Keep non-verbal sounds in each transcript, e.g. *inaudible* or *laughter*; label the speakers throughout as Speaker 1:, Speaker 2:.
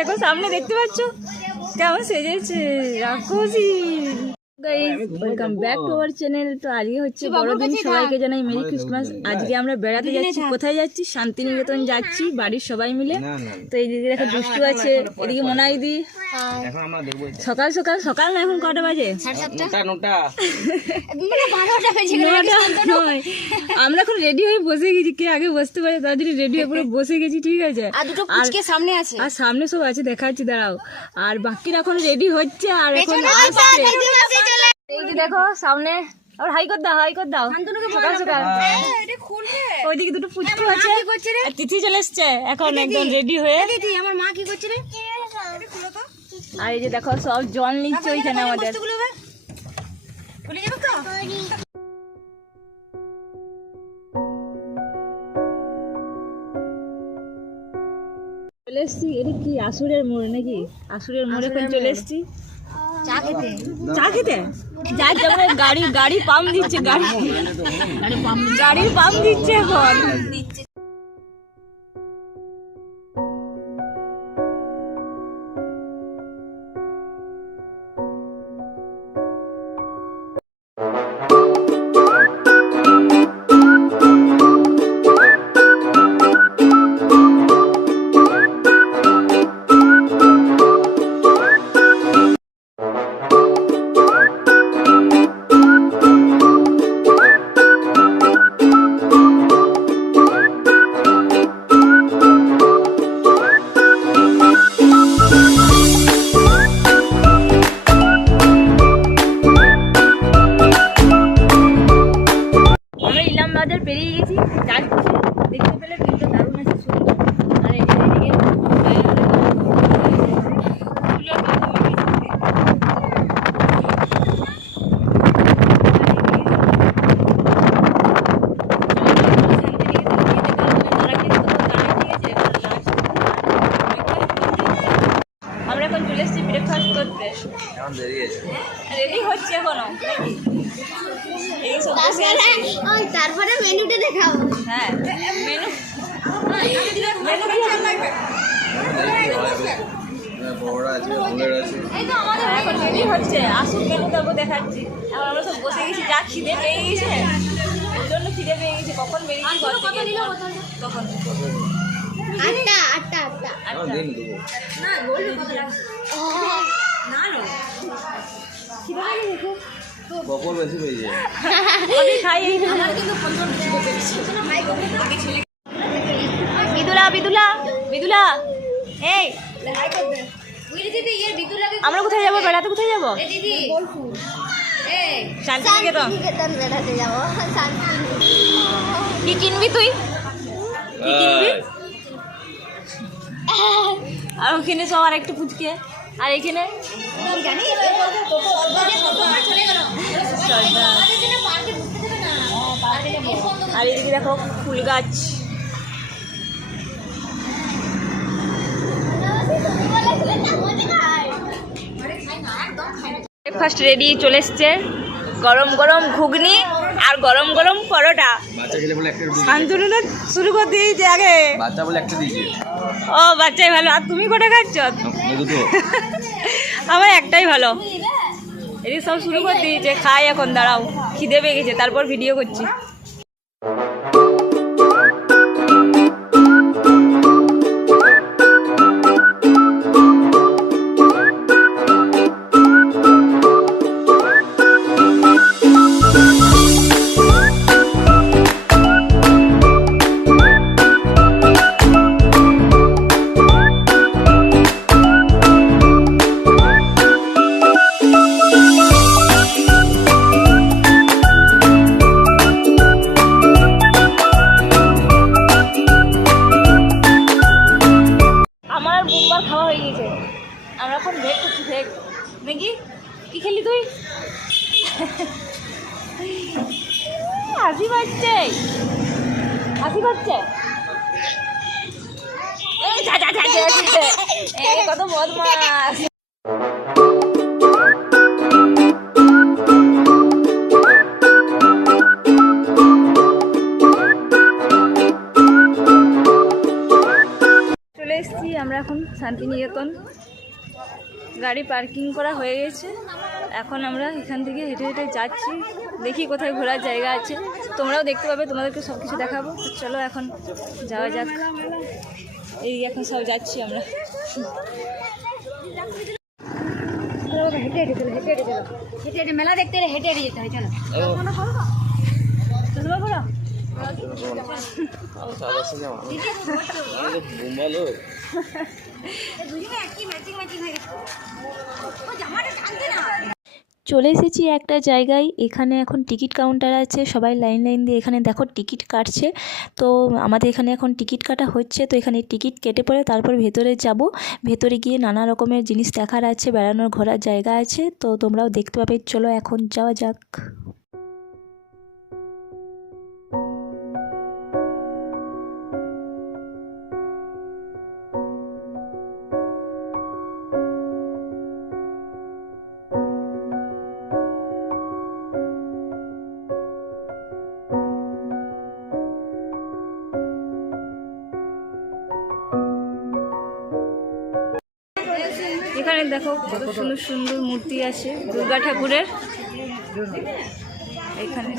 Speaker 1: দেখো সামনে দেখতে পাচ্ছ? কেমন সেজেছে? রাক্ষসী! Welcome back to our channel তো আজকে হচ্ছে বড়দিন সবাইকে জানাই মেরি ক্রিসমাস আজকে আমরা বেড়াতে যাচ্ছি কোথায় যাচ্ছি? শান্তিনিকেতন যাচ্ছি বাড়ির সবাই মিলে।
Speaker 2: না না
Speaker 1: তো এইদিকে দেখো দুষ্টু আছে এদিকে মোনাইদি
Speaker 2: এখন আমরা
Speaker 1: সকাল সকাল সকাল না এখন কটা বাজে? নয়। আমরা এখন রেডি হয়ে বসে গেছি কে আগে বসতে পারে তার জন্য রেডি হয়ে পুরো বসে গেছি ঠিক আছে।
Speaker 3: আর সামনে আছে।
Speaker 1: আর সামনে সব আছে দেখাচ্ছি দাঁড়াও। আর বাকিরা এখন রেডি হচ্ছে আর এখন আসছে। এই যে দেখো সামনে আর হাই কর দাও হাই কর দাও। সকাল সকাল ওইদিকে দুটো আছে। তিথি চলে এসছে। এখন একদম রেডি হয়ে
Speaker 3: আমার মা কি করছে রে?
Speaker 1: আর এই যে দেখো সব জল নিচ্ছে ওইখানে আমাদের।
Speaker 3: গুলো বে খুলে যাবে তো?
Speaker 1: চলে এসছি এটা কি আসুরের মোড় নাকি? আসুরের মোড়ে এখন চলে এসছি।
Speaker 3: চা খেতে।
Speaker 1: চা খেতে? যার যেমন গাড়ি গাড়ি পাম্প দিচ্ছে, গাড়ি। গাড়ির পাম্প দিচ্ছে এখন। পেরিয়ে গেছি যাচ্ছি দেখতে পেলে ভিউটা দারুণ আছে সুন্দর আর এখানে এদিকে আমরা এখন চলে এসেছি ব্রেকফাস্ট করতে
Speaker 2: এখন দেরি আছে
Speaker 1: রেডি হচ্ছে এখনও এই সব বসে আছি।
Speaker 3: তারপরে মেনুটা দেখাবো
Speaker 1: হ্যাঁ মেনু মেনু কি আছে?
Speaker 2: বড়রা আছে ফুলের আছে
Speaker 1: হ্যাঁ, এখন রেডি হচ্ছে আসুন মেনু তারপর দেখাচ্ছি। এখন আমরা সব বসে গেছি যা খিদে পেয়ে গেছে। ওর জন্য খিদে পেয়ে গেছে কখন বেরিয়েছি ঘর থেকে তখন
Speaker 3: আটটা আটটা আটটা।
Speaker 2: এখন দিন দেবো। বকর বেশি পেয়ে যায়
Speaker 1: খাই এই না বিদুলা বিদুলা বিদুলা। এই।
Speaker 3: এর ভিতরে
Speaker 1: আমরা কোথায় যাব? বেড়াতে কোথায় যাব?
Speaker 3: দিদি। এই।
Speaker 1: শান্তিনিকেতন।
Speaker 3: বেড়াতে যাব। শান্তি
Speaker 1: কি কিনবি তুই? কি কিনবি? আর ওখানে সব আর একটু পুচকে আর এখানে?
Speaker 3: না।
Speaker 1: আর এদিকে দেখো ফুল গাছ। ব্রেকফাস্ট রেডি চলে এসছে। গরম গরম ঘুগনি আর গরম গরম পরোটা।
Speaker 2: বাচ্চা ছেলে বলে একটা রুটি
Speaker 1: শান্তনু না শুরু করে দিয়েছে আগে।
Speaker 2: বাচ্চা বলে একটা দিয়েছে।
Speaker 1: ও বাচ্চাই ভালো। আর তুমি কোটা খাচ্ছ? *laughs* আমার একটাই ভালো। এদিকে সব শুরু করে দিয়েছে। খাই এখন দাঁড়াও। খিদে পেয়ে গেছে তারপর ভিডিও করছি। হাসি পাচ্ছে। হাসি পাচ্ছে। কত বদমাস চলে এসেছি, আমরা এখন শান্তিনিকেতন। গাড়ি পার্কিং করা হয়ে গেছে। এখন আমরা এখান থেকে হেঁটে হেঁটে যাচ্ছি। দেখি কোথায় ঘোরার জায়গা আছে। তোমরাও দেখতে পাবে, তোমাদেরকে সব কিছু দেখাবো চলো এখন যাওয়া যাক। এই এখন সব যাচ্ছি আমরা।
Speaker 3: হেঁটে হেঁটে যেতে হয় চলে
Speaker 4: এসেছি একটা জায়গায়। এখানে এখন টিকিট কাউন্টার আছে, সবাই লাইন লাইন দিয়ে এখানে দেখো টিকিট কাটছে। তো আমাদের এখানে এখন টিকিট কাটা হচ্ছে, তো এখানে টিকিট কেটে পরে তারপর ভেতরে যাব। ভেতরে গিয়ে নানা রকমের জিনিস দেখার আছে, বেড়ানোর, ঘোরার জায়গা আছে, তো তোমরাও দেখতে পাবে। চলো এখন যাওয়া যাক।
Speaker 1: দেখো কত সুন্দর সুন্দর মূর্তি আছে দুর্গা ঠাকুরের। এখানে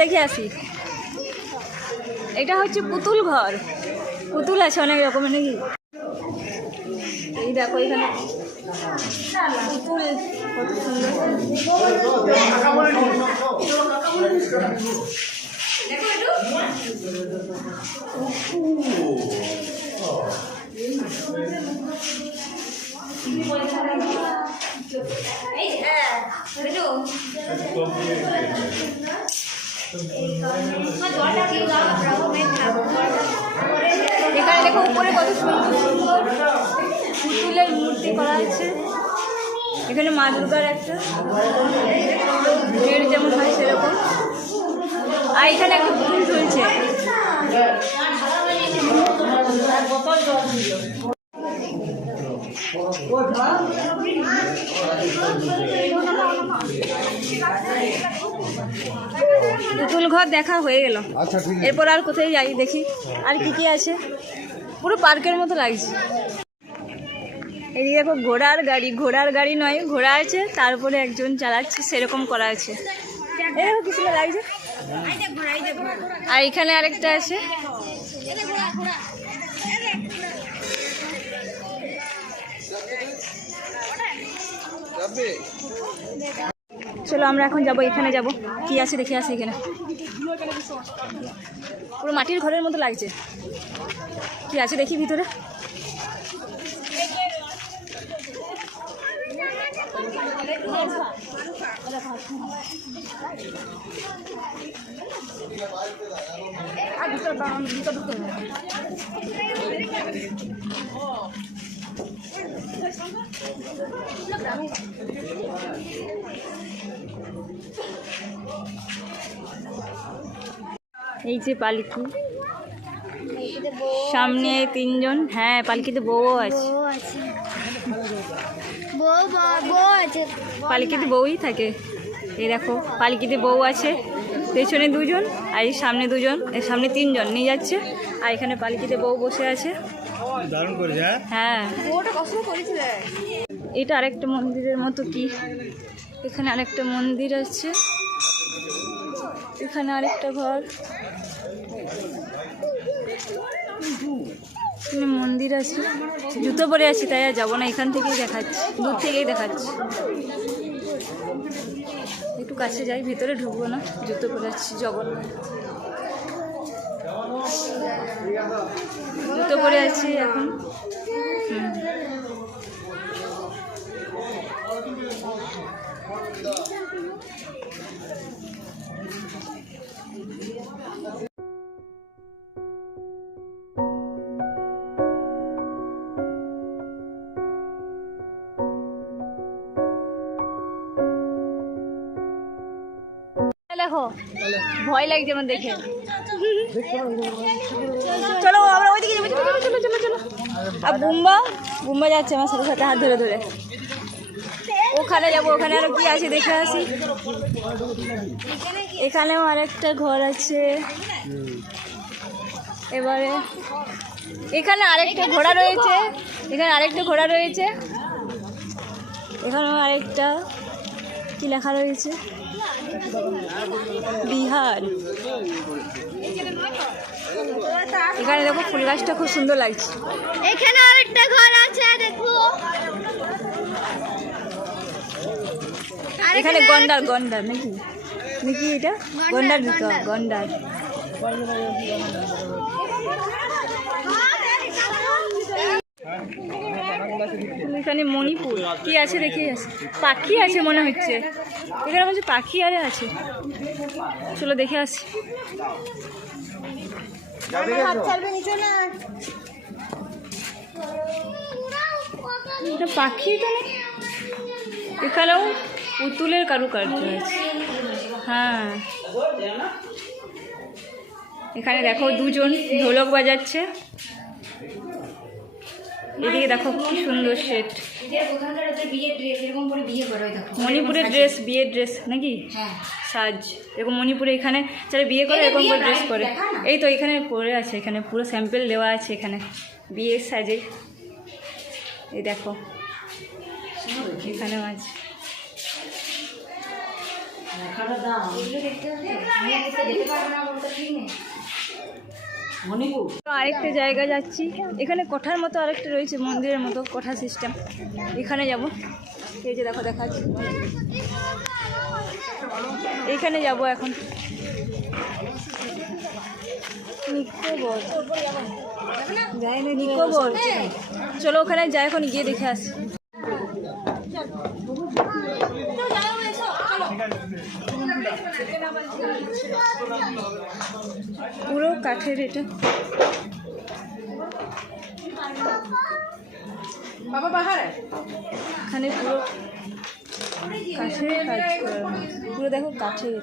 Speaker 1: দেখে আসি। এটা হচ্ছে পুতুল ঘর। পুতুল আছে অনেক রকমের নাকি? এই দেখো এখানে। পুতুল কত সুন্দর। এখানে দেখো উপরে কত সুন্দর সুন্দর পুতুলের মূর্তি করা আছে। এখানে মা দুর্গার একটা ভিড় যেমন হয় সেরকম। আর এখানে একটা পুতুল ঝুলছে। পুতুল ঘর দেখা হয়ে গেল। এরপর আর কোথায় যাই দেখি। আর কি কি আছে? পুরো পার্কের মতো লাগছে। এদিকে দেখো ঘোড়ার গাড়ি। ঘোড়ার গাড়ি নয় ঘোড়া আছে তারপরে একজন চালাচ্ছে সেরকম করা আছে। এরকম কিছু লাগছে। আর এখানে আরেকটা আছে। চলো আমরা এখন যাব, এখানে যাব। কি আছে দেখে আসি এখানে। পুরো মাটির ঘরের মতো লাগছে। কি আছে দেখি ভিতরে। ভিতরে। এই যে পালকি। সামনে তিনজন হ্যাঁ পালকিতে বউ আছে। পালকিতে বউই থাকে। এই দেখো, পালকিতে বউ আছে, পেছনে দুজন আর সামনে দুজন সামনে তিনজন। নিয়ে যাচ্ছে আর এখানে পালকিতে বউ বসে আছে।
Speaker 5: দারুণ করেছে হ্যাঁ?
Speaker 1: হ্যাঁ। এটা আরেকটা মন্দিরের মতো কি? এখানে আরেকটা মন্দির আছে। এখানে আরেকটা ঘর। এখানে মন্দির আছে। জুতো পরে আছি তাই আর যাব না। এখান থেকেই দেখাচ্ছি। দূর থেকেই দেখাচ্ছি। একটু কাছে যাই ভেতরে ঢুকবো না। জুতো পরে আছি জগন্নাথ। জুতো পরে আছি এখন। দেখো। ভয় লাগছে আমার দেখে। চলো, আমরা ওইদিকে যাব চলো চলো চলো চলো। আর বুম্বা বুম্বা যাচ্ছে আমার সাথে সাথে হাত ধরে ধরে। ওখানে যাব, ওখানে আরও কি আছে দেখে আসি। এখানেও আরেকটা ঘর আছে। এবারে এখানে আরেকটা ঘোড়া রয়েছে। এখানে আরেকটা ঘোড়া রয়েছে। এখানেও আরেকটা কি লেখা রয়েছে? বিহার। এখানে দেখো ফুল গাছটা খুব সুন্দর লাগছে।
Speaker 3: এখানে আরেকটা ঘর আছে দেখো।
Speaker 1: এখানে গন্ডার গন্ডার নাকি? নাকি এটা? গন্ডার দিত গন্ডার। এখানে মণিপুর। কি আছে দেখে আছে পাখি আছে মনে হচ্ছে। এখানে বলছে পাখি আরে আছে। চলো দেখে আসি। এটা পাখি তো এখানেও পুতুলের কারুকার্য আছে। হ্যাঁ। এখানে দেখো দুজন ঢোলক বাজাচ্ছে। এদিকে দেখো কি সুন্দর সেট মণিপুরের ড্রেস বিয়ের ড্রেস নাকি? সাজ। এরকম মণিপুরে এখানে যারা বিয়ে করে এরকম করে ড্রেস করে। এই তো এখানে পরে আছে এখানে পুরো স্যাম্পেল দেওয়া আছে এখানে বিয়ের সাজে। এই দেখো। এখানেও আছে। আরেকটা জায়গা যাচ্ছি। এখানে কোঠার মতো আরেকটা রয়েছে, মন্দিরের মতো কোঠা সিস্টেম এখানে যাব। এই যে দেখো, দেখাচ্ছি। এইখানে যাব এখন। নিকোবর। নিকোবর। চলো ওখানে যাই, এখন গিয়ে দেখে আসি পুরো কাঠের এটা। এখানে পুরো কাঠের কাজ পুরো দেখো কাঠের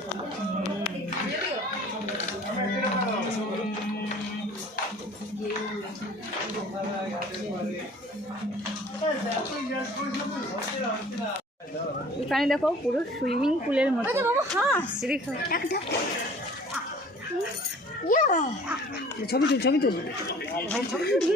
Speaker 1: এখানে দেখো পুরো সুইমিং পুলের মতো। হাঁস। দেখো ছবি তুল ছবি তুল ছবি তুল।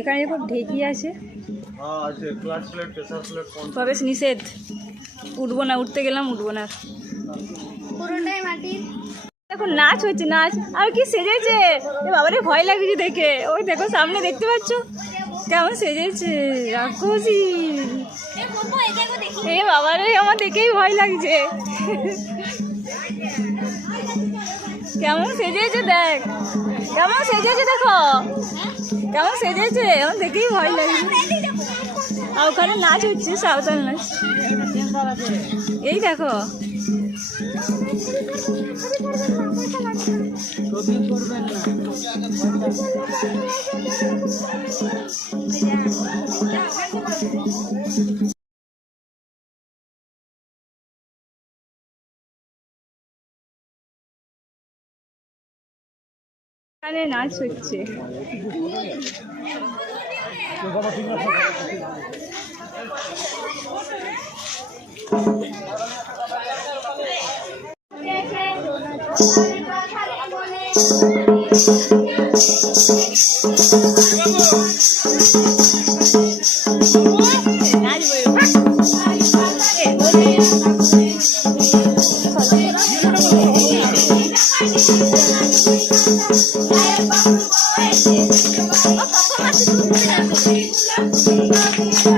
Speaker 1: এখানে দেখো ঢেকি আছে।
Speaker 5: হ্যাঁ কোন
Speaker 1: প্রবেশ নিষেধ। উঠবো না উঠতে গেলাম উঠবো না।
Speaker 3: পুরোটাই মাটির
Speaker 1: দেখো নাচ হচ্ছে নাচ। আর কি সেজেছে? এ বাবারে ভয় লাগছে দেখে। ওই দেখো সামনে দেখতে পাচ্ছ? কেমন সেজেছে? রাক্ষসী। এ বাবারে আমার দেখেই ভয় লাগছে। কেমন সেজেছে দেখ। কেমন সেজেছে দেখো। কেমন সেজেছে? আমার দেখেই ভয় লাগছে আর ওখানে নাচ হচ্ছে, সাঁওতাল নাচ। এই দেখো। এখানে নাচ হচ্ছে। Thank you.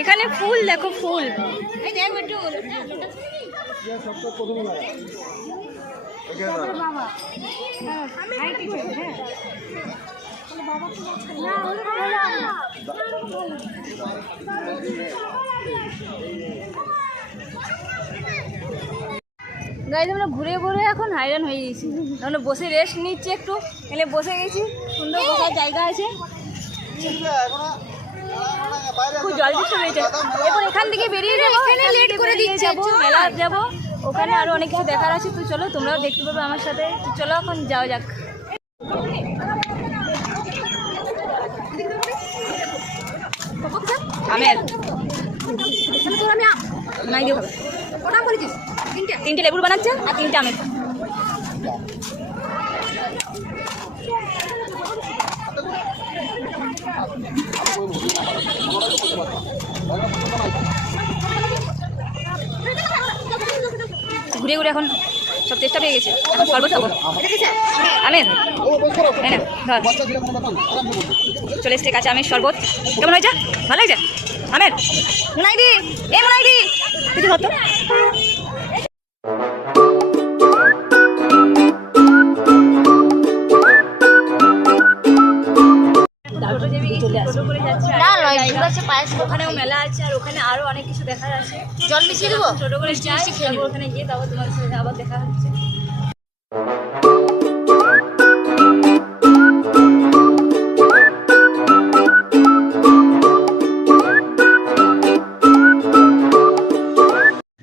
Speaker 1: এখানে ফুল দেখো ফুল।
Speaker 3: এই দেখ একটু বাবা হাইট বাবা তো না
Speaker 1: গাইজ আমরা ঘুরে ঘুরে এখন হাইরান হয়ে গেছি। আমরা বসে রেস্ট নিচ্ছি একটু। এলে বসে গেছি। সুন্দর বসার জায়গা আছে। খুব জল বৃষ্টি হয়েছে। এরপর এখান থেকে বেরিয়ে যাব। এখানে লেট করে দিয়ে যাব মেলা যাব। ওখানে আরও অনেক কিছু দেখার আছে। তো চলো তোমরাও দেখতে পাবে আমার সাথে। চলো এখন যাওয়া যাক।
Speaker 3: আমি
Speaker 1: নাই দিয়ে
Speaker 3: ওটা বলেছিস তিনটে।
Speaker 1: লেবুর বানাচ্ছে আর তিনটে আমের ঘুরে ঘুরে এখন সব চেষ্টা পেয়ে গেছে। শরবত খাব আমের? নে, ধর। চলে এসছে কাছে আমের শরবত। কেমন হয়েছে? ভালো হয়েছে? আমের? মোনাইদি! এ মোনাইদি! কিছু হতো ওখানেও মেলা আছে আর ওখানে আরও অনেক কিছু দেখার আছে।
Speaker 3: জল মিশিয়ে দেবো?
Speaker 1: ছোট করে যাই তারপর ওখানে গিয়ে তারপর তোমার সাথে আবার দেখা হচ্ছে।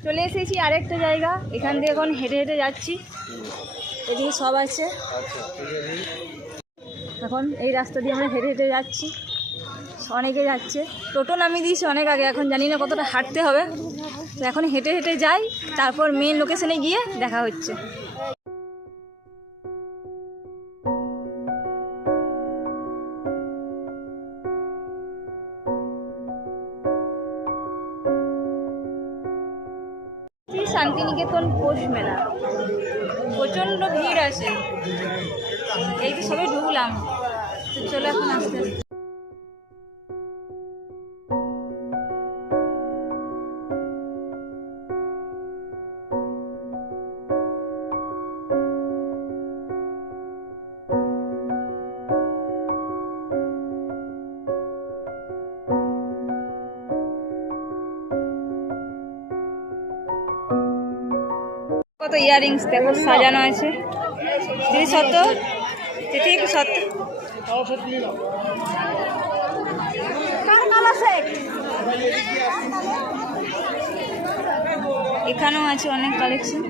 Speaker 1: চলে এসেছি আরেকটা জায়গা এখান দিয়ে এখন হেঁটে হেঁটে যাচ্ছি। এদিকে সব আছে। এখন এই রাস্তা দিয়ে আমরা হেঁটে হেঁটে যাচ্ছি। অনেকে যাচ্ছে। টোটো নামিয়ে দিয়েছে অনেক আগে, এখন জানি না কতটা হাঁটতে হবে। এখন হেঁটে হেঁটে যাই, তারপর মেন লোকেশনে গিয়ে দেখা হচ্ছে। শান্তিনিকেতন পৌষ মেলা। প্রচণ্ড ভিড় আছে। এই তো সবে ঢুকলাম। তো চলো এখন আস্তে আস্তে। কত ইয়ারিংস দেখো সাজানো আছে। দিদি সত্য? দিদি কি সত্য? এখানেও আছে অনেক কালেকশন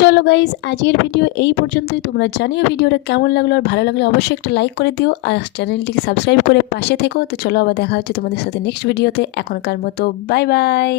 Speaker 4: চলো গাইজ আজকের ভিডিও এই পর্যন্তই। তোমরা জানিও ভিডিওটা কেমন লাগল আর ভালো লাগলে অবশ্যই একটা লাইক করে দিও আর চ্যানেলটিকে সাবস্ক্রাইব করে পাশে থেকো। তো চলো আবার দেখা হচ্ছে তোমাদের সাথে নেক্সট ভিডিওতে এখনকার মতো বাই বাই